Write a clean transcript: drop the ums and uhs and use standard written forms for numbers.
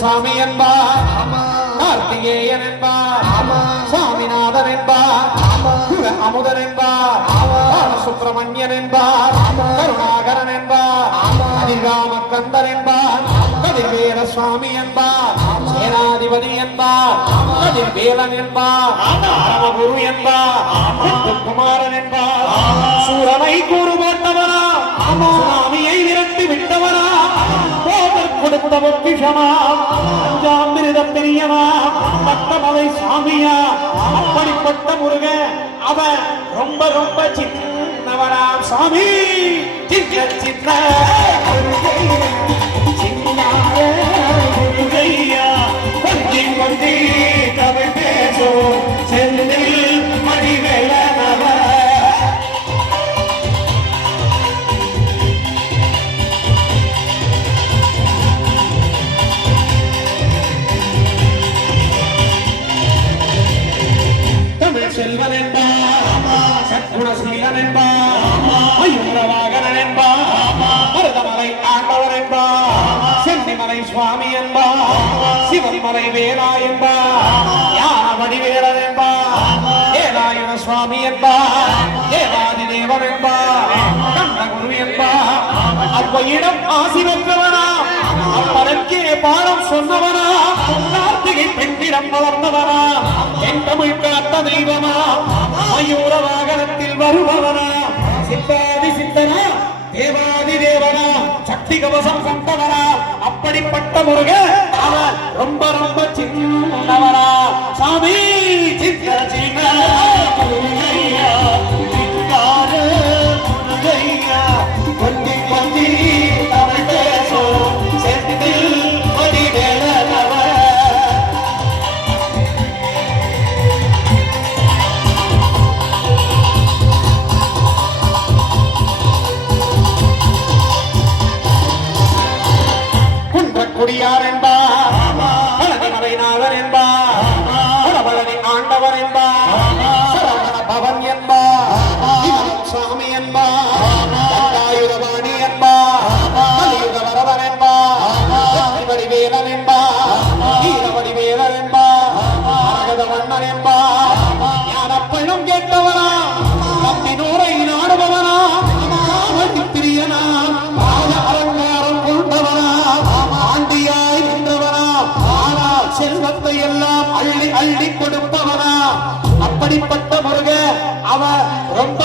சாமி என்பார், கார்த்திகேயன் என்பார், சாமிநாதன் என்பார், அமுதன் என்பார், சுப்பிரமணியன் என்பார், கருணாகரன் என்பார், அதிகாமக்கந்தன் என்பார், கதிர்வேல சுவாமி என்பார், சேனாதிபதி என்பார், கதிர்வேலன் என்பார், அரமகுரு என்பார், குமாரன் என்பார், சூரனை கூறு போட்டவரா, சுனாமியை விரட்டி விட்டவரா, கொடுத்த பொக்கிஷமா, பஞ்சாமிருத பெரியவா, பட்டமலை சாமியா, அப்படிப்பட்ட முருகன் அவன் ரொம்ப ரொம்ப சின்னவராம் சாமி. சின்ன சின்ன முருகையா கொஞ்சி கொஞ்சி தமிழ் பேசும் செந்தில் மணிவேலனவ. செல்வன் என்பார், சத்குணசீலன் என்பார், மயூரவாகனன் என்பார், மருதமலை ஆண்டவர் என்பார், சென்னிமலை சுவாமி என்பார், சிவன்மலை வேலா என்பார், ஞான வடிவேலன் என்பார், ஏலாயுத சுவாமி என்பார், தேவாதி தேவன் என்பார், கண்டகுரு என்பார், அவ்வையிடம் ஆசி பெற்றவனா, அப்பதற்கே பாடம் சொன்னவனா, கார்த்திகை பெண்ணிடம் வளர்ந்தவனா, என் தமிழ் காத்த தெய்வமா, மயூர வாகனத்தில் வருபவனா, சித்தாதி சித்தனா, தேவாதி தேவனா, சக்தி கவசம் கொண்டவனா, அப்படிப்பட்ட முருகன் அவன் ரொம்ப ரொம்ப சின்னவனா சாமி. சின்ன சின்ன முருகையா, சிங்கார முருகையா, கொஞ்சி கொஞ்சி தமிழ் பேசும் செந்தில் மணிவேலனவ. குடியார் என்பார், பழனிமலைநாதன் என்பார், பழனி ஆண்டவர் என்பார், சரவண பவன் என்பார், சாமி என்பார், ஆயுதவாணி என்பார், கலியுக வரதன் என்பார், வடிவேலன் என்பார், வீரவடிவேலன் என்பார், அரகத வண்ணன் என்பார், ஞானப்பழம் கேட்டவனா, நம்பினோரை நாடுபவனா, பிரியனா, அலங்காரம் கொண்டவனா, ஆண்டியாய் நின்றவனா, ஆனால் செல்வத்தை எல்லாம் அள்ளி அள்ளி கொடுப்பவனா, அப்படிப்பட்ட முருகன் அவன் ரொம்ப